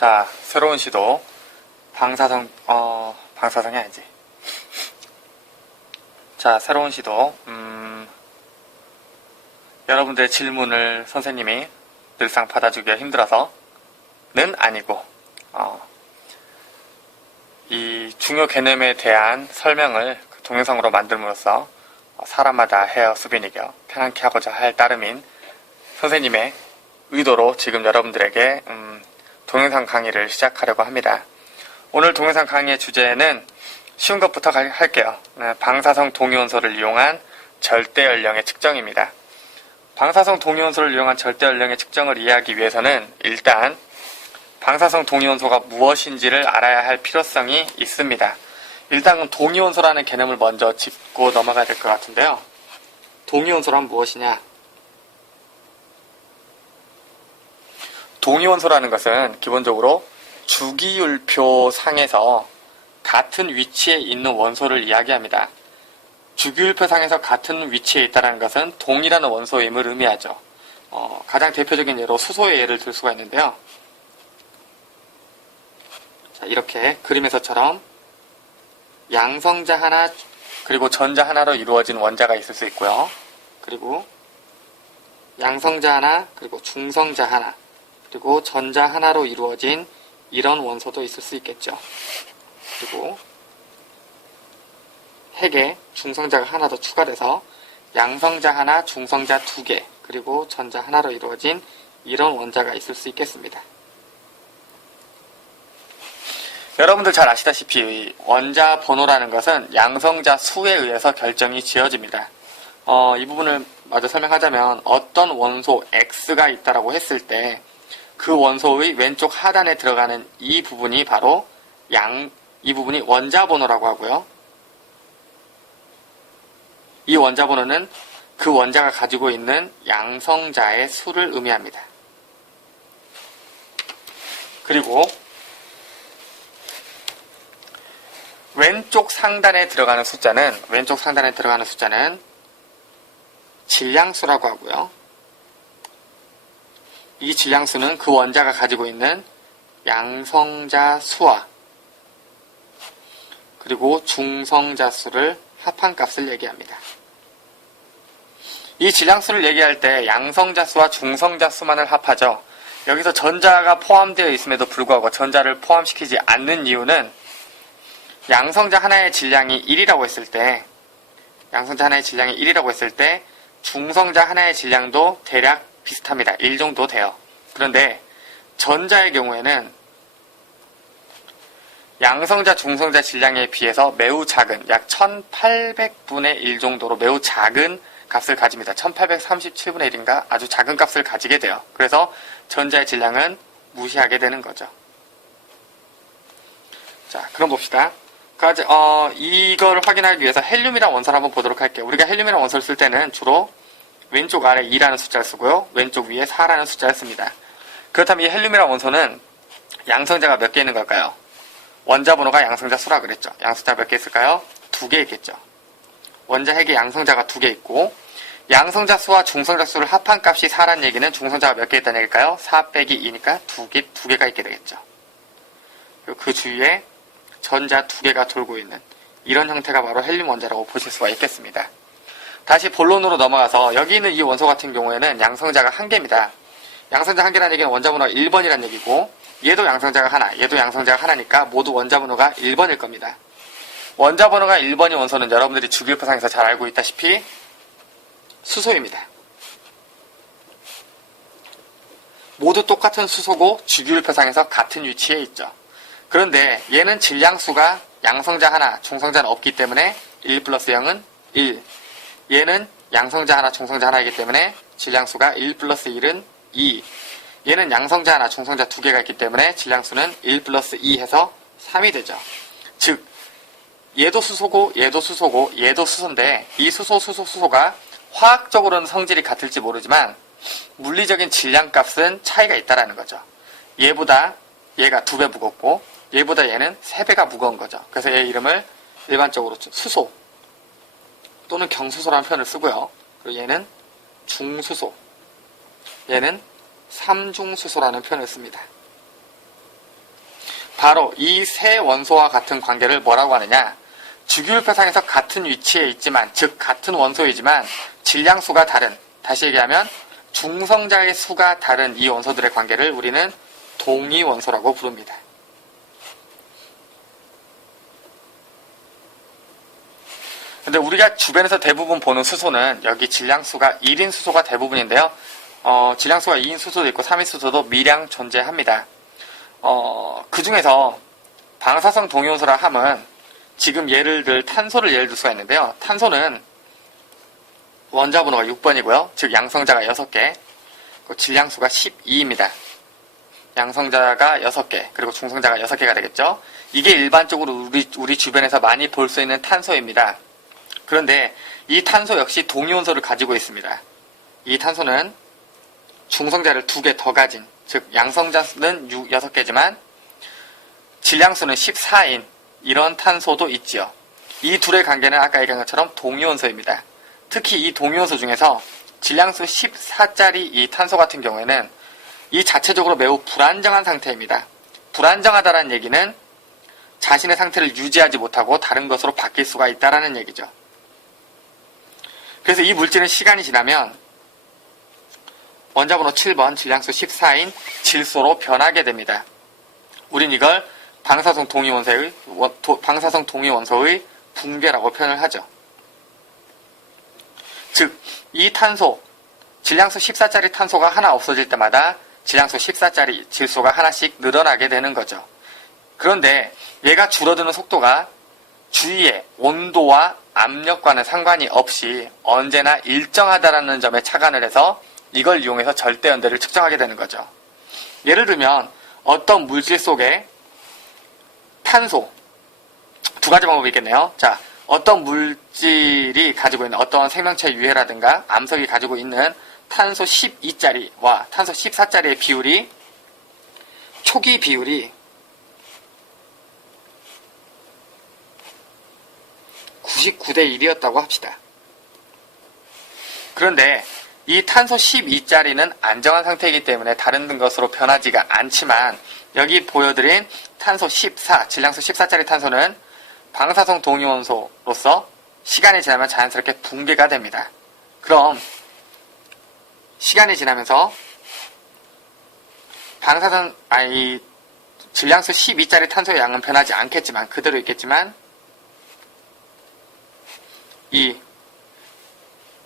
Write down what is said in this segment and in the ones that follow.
자, 새로운 시도. 방사성이 아니지. 자, 새로운 시도. 여러분들의 질문을 선생님이 늘상 받아주기가 힘들어서는 아니고, 이 중요 개념에 대한 설명을 동영상으로 만들므로써 사람마다 헤어 수빈이겨 편안케 하고자 할 따름인 선생님의 의도로 지금 여러분들에게 동영상 강의를 시작하려고 합니다. 오늘 동영상 강의의 주제는 쉬운 것부터 할게요. 방사성 동위원소를 이용한 절대 연령의 측정입니다. 방사성 동위원소를 이용한 절대 연령의 측정을 이해하기 위해서는 일단 방사성 동위원소가 무엇인지를 알아야 할 필요성이 있습니다. 일단 동위원소라는 개념을 먼저 짚고 넘어가야 될 것 같은데요. 동위원소란 무엇이냐? 동위원소라는 것은 기본적으로 주기율표 상에서 같은 위치에 있는 원소를 이야기합니다. 주기율표 상에서 같은 위치에 있다는 것은 동일한 원소임을 의미하죠. 가장 대표적인 예로 수소의 예를 들 수가 있는데요. 자, 이렇게 그림에서처럼 양성자 하나 그리고 전자 하나로 이루어진 원자가 있을 수 있고요. 그리고 양성자 하나 그리고 중성자 하나 그리고 전자 하나로 이루어진 이런 원소도 있을 수 있겠죠. 그리고 핵에 중성자가 하나 더 추가돼서 양성자 하나, 중성자 두 개, 그리고 전자 하나로 이루어진 이런 원자가 있을 수 있겠습니다. 여러분들 잘 아시다시피 원자 번호라는 것은 양성자 수에 의해서 결정이 지어집니다. 이 부분을 마저 설명하자면 어떤 원소 X가 있다라고 했을 때 그 원소의 왼쪽 하단에 들어가는 이 부분이 바로 이 부분이 원자 번호라고 하고요. 이 원자 번호는 그 원자가 가지고 있는 양성자의 수를 의미합니다. 그리고 왼쪽 상단에 들어가는 숫자는 질량수라고 하고요. 이 질량수는 그 원자가 가지고 있는 양성자 수와 그리고 중성자 수를 합한 값을 얘기합니다. 이 질량수를 얘기할 때 양성자 수와 중성자 수만을 합하죠. 여기서 전자가 포함되어 있음에도 불구하고 전자를 포함시키지 않는 이유는 양성자 하나의 질량이 1이라고 했을 때 중성자 하나의 질량도 대략 비슷합니다. 1 정도 돼요. 그런데 전자의 경우에는 양성자, 중성자 질량에 비해서 매우 작은 약 1800분의 1 정도로 매우 작은 값을 가집니다. 1837분의 1인가 아주 작은 값을 가지게 돼요. 그래서 전자의 질량은 무시하게 되는 거죠. 자, 그럼 봅시다. 이거를 확인하기 위해서 헬륨이라는 원소를 한번 보도록 할게요. 우리가 헬륨이라는 원소를 쓸 때는 주로 왼쪽 아래 2라는 숫자를 쓰고요. 왼쪽 위에 4라는 숫자를 씁니다. 그렇다면 이 헬륨이라는 원소는 양성자가 몇 개 있는 걸까요? 원자 번호가 양성자 수라 그랬죠. 양성자가 몇 개 있을까요? 2개 있겠죠. 원자 핵에 양성자가 2개 있고 양성자 수와 중성자 수를 합한 값이 4라는 얘기는 중성자가 몇 개 있다는 얘기일까요? 4 빼기 2니까 2개가 있게 되겠죠. 그리고 그 주위에 전자 2개가 돌고 있는 이런 형태가 바로 헬륨 원자라고 보실 수가 있겠습니다. 다시 본론으로 넘어가서 여기 있는 이 원소 같은 경우에는 양성자가 1개입니다. 양성자 1개라는 얘기는 원자 번호가 1번이라는 얘기고 얘도 양성자가 하나, 얘도 양성자가 하나니까 모두 원자 번호가 1번일 겁니다. 원자 번호가 1번인 원소는 여러분들이 주기율표상에서 잘 알고 있다시피 수소입니다. 모두 똑같은 수소고 주기율표상에서 같은 위치에 있죠. 그런데 얘는 질량수가 양성자 하나, 중성자는 없기 때문에 1 플러스 0은 1. 얘는 양성자 하나, 중성자 하나이기 때문에 질량수가 1 플러스 1은 2. 얘는 양성자 하나, 중성자 2개가 있기 때문에 질량수는 1 플러스 2 해서 3이 되죠. 즉 얘도 수소고 얘도 수소고 얘도 수소인데 이 수소가 화학적으로는 성질이 같을지 모르지만 물리적인 질량값은 차이가 있다라는 거죠. 얘보다 얘가 2배 무겁고 얘보다 얘는 3배가 무거운 거죠. 그래서 얘 이름을 일반적으로 수소 또는 경수소라는 표현을 쓰고요. 그리고 얘는 중수소, 얘는 삼중수소라는 표현을 씁니다. 바로 이 세 원소와 같은 관계를 뭐라고 하느냐? 주기율표상에서 같은 위치에 있지만, 즉 같은 원소이지만 질량수가 다른, 다시 얘기하면 중성자의 수가 다른 이 원소들의 관계를 우리는 동위원소라고 부릅니다. 근데 우리가 주변에서 대부분 보는 수소는 여기 질량수가 1인 수소가 대부분인데요. 질량수가 2인 수소도 있고 3인 수소도 미량 존재합니다. 그 중에서 방사성 동위원소라 함은 지금 예를 들 탄소를 예를 들 수가 있는데요. 탄소는 원자번호가 6번이고요. 즉 양성자가 6개, 질량수가 12입니다. 양성자가 6개, 그리고 중성자가 6개가 되겠죠. 이게 일반적으로 우리 주변에서 많이 볼 수 있는 탄소입니다. 그런데 이 탄소 역시 동위원소를 가지고 있습니다. 이 탄소는 중성자를 2개 더 가진, 즉 양성자는 6개지만 질량수는 14인 이런 탄소도 있지요. 이 둘의 관계는 아까 얘기한 것처럼 동위원소입니다. 특히 이 동위원소 중에서 질량수 14짜리 이 탄소 같은 경우에는 이 자체적으로 매우 불안정한 상태입니다. 불안정하다는 얘기는 자신의 상태를 유지하지 못하고 다른 것으로 바뀔 수가 있다는 얘기죠. 그래서 이 물질은 시간이 지나면 원자번호 7번 질량수 14인 질소로 변하게 됩니다. 우린 이걸 방사성 동위원소의 붕괴라고 표현을 하죠. 즉, 이 탄소, 질량수 14짜리 탄소가 하나 없어질 때마다 질량수 14짜리 질소가 하나씩 늘어나게 되는 거죠. 그런데 얘가 줄어드는 속도가 주위의 온도와 압력과는 상관이 없이 언제나 일정하다라는 점에 착안을 해서 이걸 이용해서 절대연대를 측정하게 되는 거죠. 예를 들면 어떤 물질 속에 탄소, 두 가지 방법이 있겠네요. 자, 어떤 물질이 가지고 있는 어떤 생명체 유해라든가 암석이 가지고 있는 탄소 12짜리와 탄소 14짜리의 비율이 초기 비율이 99대 1이었다고 합시다. 그런데 이 탄소 12짜리는 안정한 상태이기 때문에 다른 것으로 변하지가 않지만 여기 보여드린 탄소 14, 질량수 14짜리 탄소는 방사성 동위원소로서 시간이 지나면 자연스럽게 붕괴가 됩니다. 그럼 시간이 지나면서 질량수 12짜리 탄소의 양은 변하지 않겠지만 그대로 있겠지만 이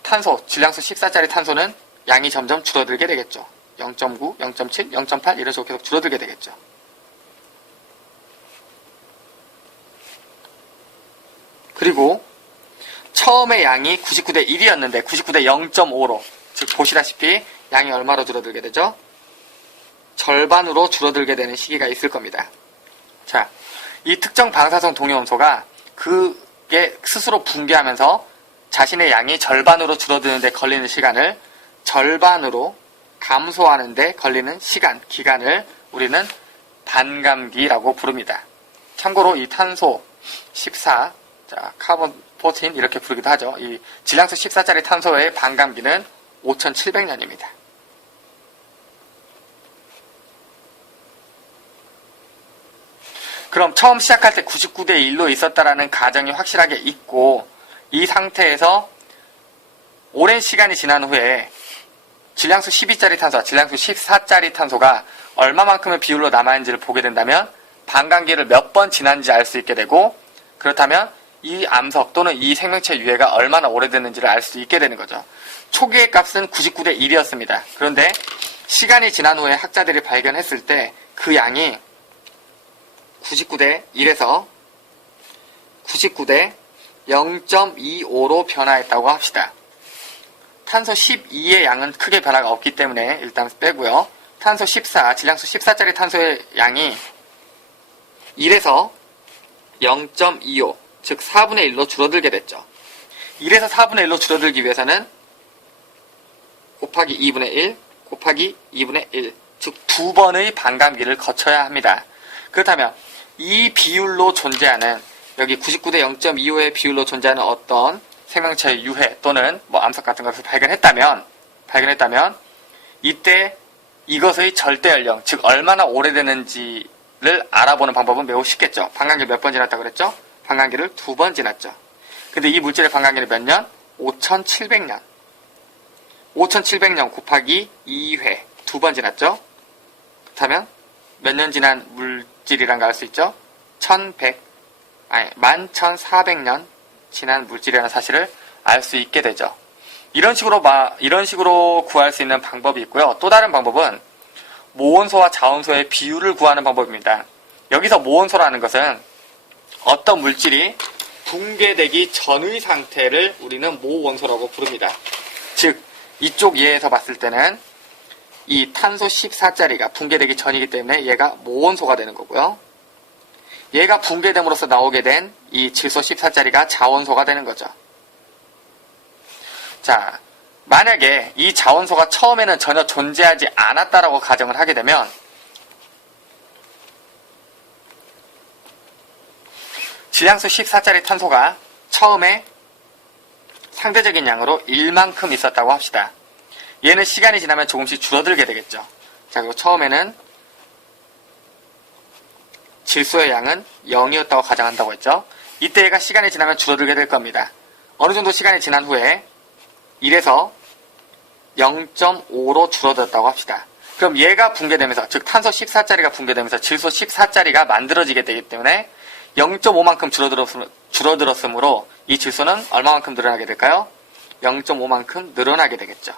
탄소, 질량수 14짜리 탄소는 양이 점점 줄어들게 되겠죠. 0.9, 0.7, 0.8 이런 식으로 계속 줄어들게 되겠죠. 그리고 처음에 양이 99대 1이었는데 99대 0.5로, 즉 보시다시피 양이 얼마로 줄어들게 되죠? 절반으로 줄어들게 되는 시기가 있을 겁니다. 자, 이 특정 방사성 동위원소가 그게 스스로 붕괴하면서 자신의 양이 절반으로 줄어드는 데 걸리는 시간을 절반으로 감소하는 데 걸리는 기간을 우리는 반감기라고 부릅니다. 참고로 이 탄소 14, 자, 카본 14 이렇게 부르기도 하죠. 이 질량수 14짜리 탄소의 반감기는 5700년입니다. 그럼 처음 시작할 때 99대 1로 있었다라는 가정이 확실하게 있고 이 상태에서 오랜 시간이 지난 후에 질량수 12짜리 탄소와 질량수 14짜리 탄소가 얼마만큼의 비율로 남아있는지를 보게 된다면 반감기를 몇 번 지난지 알 수 있게 되고 그렇다면 이 암석 또는 이 생명체 유해가 얼마나 오래됐는지를 알 수 있게 되는 거죠. 초기의 값은 99대 1이었습니다. 그런데 시간이 지난 후에 학자들이 발견했을 때 그 양이 99대 1에서 99대 0.25로 변화했다고 합시다. 탄소 12의 양은 크게 변화가 없기 때문에 일단 빼고요. 탄소 14, 질량수 14짜리 탄소의 양이 1에서 0.25, 즉 4분의 1로 줄어들게 됐죠. 1에서 4분의 1로 줄어들기 위해서는 곱하기 2분의 1, 곱하기 2분의 1, 즉 2번의 반감기를 거쳐야 합니다. 그렇다면 이 비율로 존재하는 여기 99대 0.25의 비율로 존재하는 어떤 생명체 유해 또는 암석 같은 것을 발견했다면 이때 이것의 절대 연령, 즉 얼마나 오래되는지를 알아보는 방법은 매우 쉽겠죠. 반감기 몇 번 지났다고 그랬죠? 반감기를 2번 지났죠. 근데 이 물질의 반감기는 몇 년? 5700년. 5700년 곱하기 2회 2번 지났죠? 그렇다면 몇 년 지난 물질이란 걸 알 수 있죠? 11,400년 지난 물질이라는 사실을 알 수 있게 되죠. 이런 식으로 구할 수 있는 방법이 있고요. 또 다른 방법은 모원소와 자원소의 비율을 구하는 방법입니다. 여기서 모원소라는 것은 어떤 물질이 붕괴되기 전의 상태를 우리는 모원소라고 부릅니다. 즉, 이쪽 예에서 봤을 때는 이 탄소 14짜리가 붕괴되기 전이기 때문에 얘가 모원소가 되는 거고요. 얘가 붕괴됨으로써 나오게 된 이 질소 14짜리가 자원소가 되는 거죠. 자, 만약에 이 자원소가 처음에는 전혀 존재하지 않았다라고 가정을 하게 되면 질량수 14짜리 탄소가 처음에 상대적인 양으로 1만큼 있었다고 합시다. 얘는 시간이 지나면 조금씩 줄어들게 되겠죠. 자, 그리고 처음에는 질소의 양은 0이었다고 가정한다고 했죠. 이때 얘가 시간이 지나면 줄어들게 될 겁니다. 어느 정도 시간이 지난 후에 1에서 0.5로 줄어들었다고 합시다. 그럼 얘가 붕괴되면서, 즉 탄소 14짜리가 붕괴되면서 질소 14짜리가 만들어지게 되기 때문에 0.5만큼 줄어들었으므로 이 질소는 얼마만큼 늘어나게 될까요? 0.5만큼 늘어나게 되겠죠.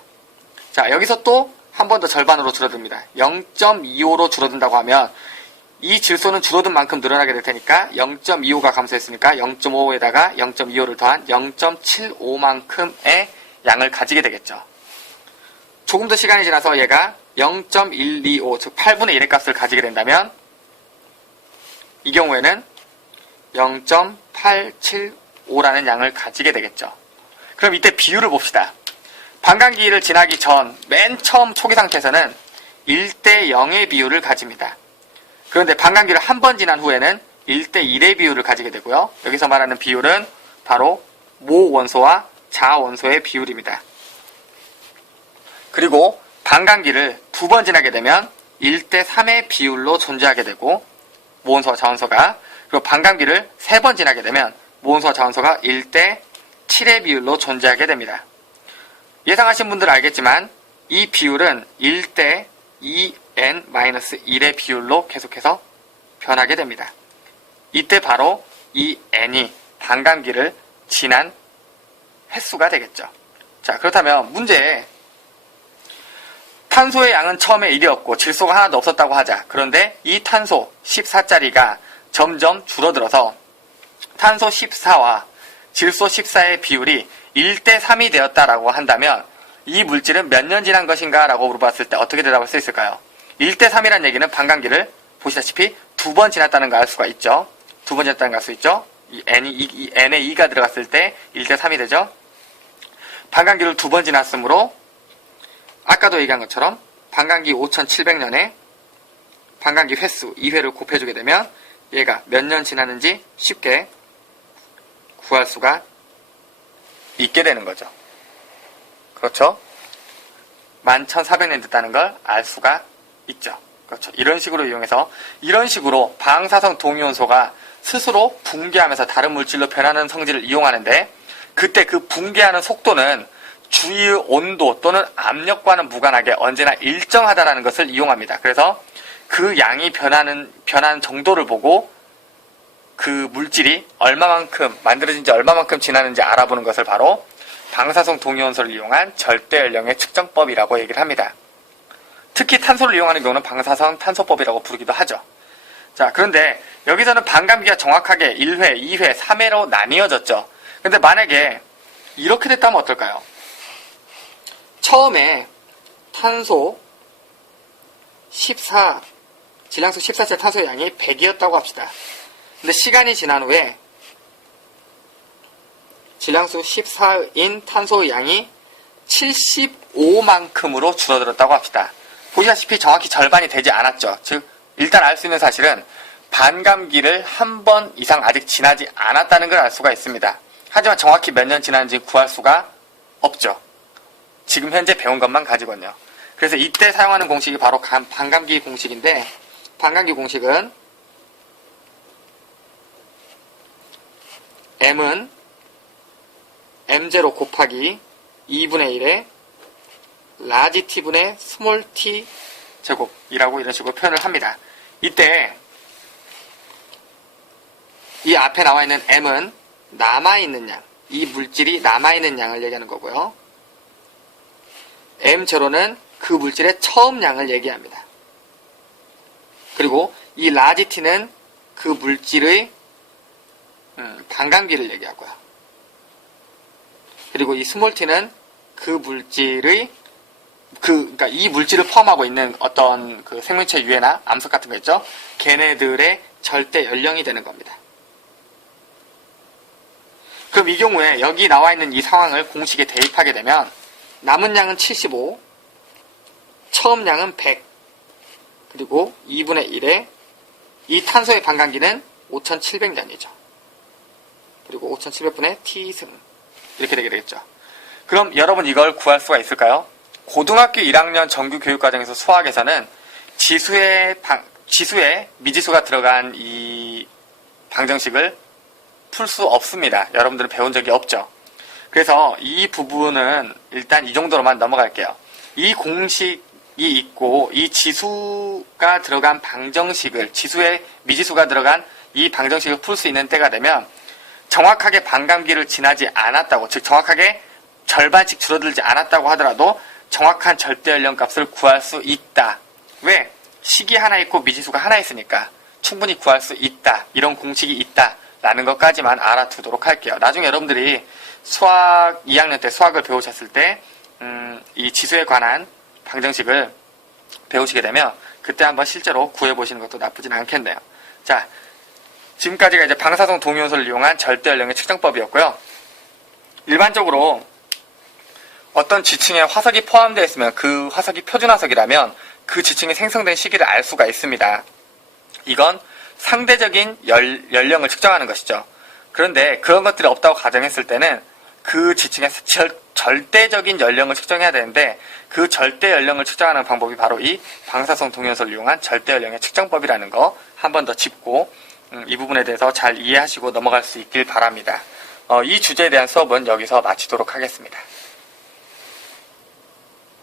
자, 여기서 또 한 번 더 절반으로 줄어듭니다. 0.25로 줄어든다고 하면 이 질소는 줄어든 만큼 늘어나게 될 테니까 0.25가 감소했으니까 0.5에다가 0.25를 더한 0.75만큼의 양을 가지게 되겠죠. 조금 더 시간이 지나서 얘가 0.125, 즉 8분의 1의 값을 가지게 된다면 이 경우에는 0.875라는 양을 가지게 되겠죠. 그럼 이때 비율을 봅시다. 반감기를 지나기 전 맨 처음 초기 상태에서는 1대 0의 비율을 가집니다. 그런데 반감기를 한 번 지난 후에는 1대 1의 비율을 가지게 되고요. 여기서 말하는 비율은 바로 모원소와 자원소의 비율입니다. 그리고 반감기를 2번 지나게 되면 1대 3의 비율로 존재하게 되고 모원소와 자원소가, 그리고 반감기를 3번 지나게 되면 모원소와 자원소가 1대 7의 비율로 존재하게 됩니다. 예상하신 분들은 알겠지만 이 비율은 1대 2n-1의 비율로 계속해서 변하게 됩니다. 이때 바로 이 n이 반감기를 지난 횟수가 되겠죠. 자, 그렇다면 문제에 탄소의 양은 처음에 1이었고 질소가 하나도 없었다고 하자. 그런데 이 탄소 14짜리가 점점 줄어들어서 탄소 14와 질소 14의 비율이 1대 3이 되었다라고 한다면 이 물질은 몇 년 지난 것인가 라고 물어봤을 때 어떻게 대답할 수 있을까요? 1대 3이라는 얘기는 반감기를 보시다시피 2번 지났다는 걸 알 수가 있죠. 2번 지났다는 걸 알 수 있죠. 이 n에 2가 들어갔을 때 1대 3이 되죠. 반감기를 2번 지났으므로 아까도 얘기한 것처럼 반감기 5700년에 반감기 횟수 2회를 곱해주게 되면 얘가 몇 년 지났는지 쉽게 구할 수가 있게 되는 거죠. 그렇죠? 11,400년 됐다는 걸 알 수가 있죠. 그렇죠. 이런 식으로 이용해서 이런 식으로 방사성 동위원소가 스스로 붕괴하면서 다른 물질로 변하는 성질을 이용하는데 그때 그 붕괴하는 속도는 주위의 온도 또는 압력과는 무관하게 언제나 일정하다는 것을 이용합니다. 그래서 그 양이 변하는 정도를 보고 그 물질이 얼마만큼 만들어진지 얼마만큼 지나는지 알아보는 것을 바로 방사성 동위원소를 이용한 절대 연령의 측정법이라고 얘기를 합니다. 특히 탄소를 이용하는 경우는 방사성 탄소법이라고 부르기도 하죠. 자, 그런데 여기서는 반감기가 정확하게 1회, 2회, 3회로 나뉘어졌죠. 근데 만약에 이렇게 됐다면 어떨까요? 처음에 탄소 14, 질량수 14째 탄소의 양이 100이었다고 합시다. 근데 시간이 지난 후에 질량수 14인 탄소의 양이 75만큼으로 줄어들었다고 합시다. 보시다시피 정확히 절반이 되지 않았죠. 즉 일단 알 수 있는 사실은 반감기를 한 번 이상 아직 지나지 않았다는 걸 알 수가 있습니다. 하지만 정확히 몇 년 지났는지 구할 수가 없죠. 지금 현재 배운 것만 가지고는요. 그래서 이때 사용하는 공식이 바로 반감기 공식인데 반감기 공식은 m은 m0 곱하기 2분의 1의 라지 t분의 스몰 t 제곱이라고 이런 식으로 표현을 합니다. 이때 이 앞에 나와 있는 m은 남아있는 양, 이 물질이 남아있는 양을 얘기하는 거고요. m0는 그 물질의 처음 양을 얘기합니다. 그리고 이 라지 t는 그 물질의 반감기를 얘기하고요. 그리고 이 스몰 t는 그 물질의 그러니까 이 물질을 포함하고 있는 어떤 그 생명체 유해나 암석 같은 거 있죠? 걔네들의 절대 연령이 되는 겁니다. 그럼 이 경우에 여기 나와 있는 이 상황을 공식에 대입하게 되면 남은 양은 75, 처음 양은 100, 그리고 2분의 1에 이 탄소의 반감기는 5700년이죠. 그리고 5700분의 T승 이렇게 되게 되겠죠. 그럼 여러분 이걸 구할 수가 있을까요? 고등학교 1학년 정규교육과정에서 수학에서는 지수에 미지수가 들어간 이 방정식을 풀 수 없습니다. 여러분들은 배운 적이 없죠. 그래서 이 부분은 일단 이 정도로만 넘어갈게요. 이 공식이 있고 이 지수가 들어간 방정식을 지수에 미지수가 들어간 이 방정식을 풀 수 있는 때가 되면 정확하게 반감기를 지나지 않았다고, 즉 정확하게 절반씩 줄어들지 않았다고 하더라도 정확한 절대 연령값을 구할 수 있다. 왜? 식이 하나 있고 미지수가 하나 있으니까 충분히 구할 수 있다. 이런 공식이 있다. 라는 것까지만 알아두도록 할게요. 나중에 여러분들이 수학 2학년 때 수학을 배우셨을 때 이 지수에 관한 방정식을 배우시게 되면 그때 한번 실제로 구해보시는 것도 나쁘진 않겠네요. 자, 지금까지가 이제 방사성 동위원소를 이용한 절대 연령의 측정법이었고요. 일반적으로 어떤 지층에 화석이 포함되어 있으면 그 화석이 표준화석이라면 그 지층이 생성된 시기를 알 수가 있습니다. 이건 상대적인 연령을 측정하는 것이죠. 그런데 그런 것들이 없다고 가정했을 때는 그 지층의 절대적인 연령을 측정해야 되는데 그 절대 연령을 측정하는 방법이 바로 이 방사성 동위원소를 이용한 절대 연령의 측정법이라는 거 한 번 더 짚고 이 부분에 대해서 잘 이해하시고 넘어갈 수 있길 바랍니다. 이 주제에 대한 수업은 여기서 마치도록 하겠습니다.